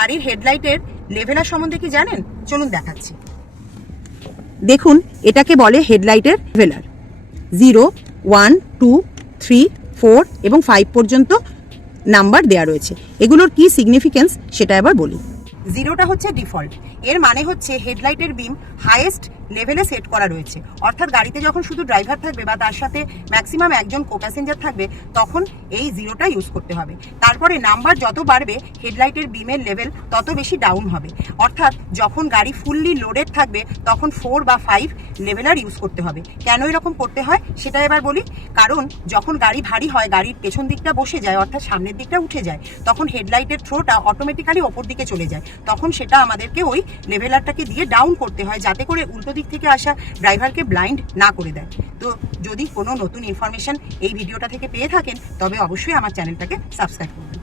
গাড়ির হেডলাইটের লেভেলার সম্বন্ধে কি জানেন? চলুন দেখাচ্ছি। দেখুন, এটাকে বলে হেডলাইটের লেভেলার। 0, 1, 2, 3, 4 এবং 5 পর্যন্ত নাম্বার দেয়া রয়েছে। এগুলোর কি সিগনিফিকেন্স সেটা এবার বলি। 0টা হচ্ছে ডিফল্ট, এর মানে হচ্ছে হেডলাইটের বিম হাইয়েস্ট লেভেলে সেট করা রয়েছে, অর্থাৎ গাড়িতে যখন শুধু ড্রাইভার থাকবে বা তার সাথে ম্যাক্সিমাম একজন কো প্যাসেঞ্জার থাকবে তখন এই 0টা ইউজ করতে হবে। তারপরে নাম্বার যত বাড়বে হেডলাইটের বিমের লেভেল তত বেশি ডাউন হবে, অর্থাৎ যখন গাড়ি ফুললি লোডেড থাকবে তখন 4 বা 5 লেভেলার ইউজ করতে হবে। কেন এরকম করতে হয় সেটা এবার বলি। কারণ যখন গাড়ি ভারী হয়, গাড়ির পেছন দিকটা বসে যায় অর্থাৎ সামনের দিকটা উঠে যায়, তখন হেডলাইটের থ্রোটা অটোমেটিক্যালি ওপর দিকে চলে যায়। তখন সেটা আমাদেরকে ওই লেভেলারটাকে দিয়ে ডাউন করতে হয়, যাতে করে উল্টো দিক থেকে আসা ড্রাইভারকে ব্লাইন্ড না করে দেয়। তো যদি কোনো নতুন ইনফরমেশন এই ভিডিওটা থেকে পেয়ে থাকেন তবে অবশ্যই আমার চ্যানেলটাকে সাবস্ক্রাইব করবেন।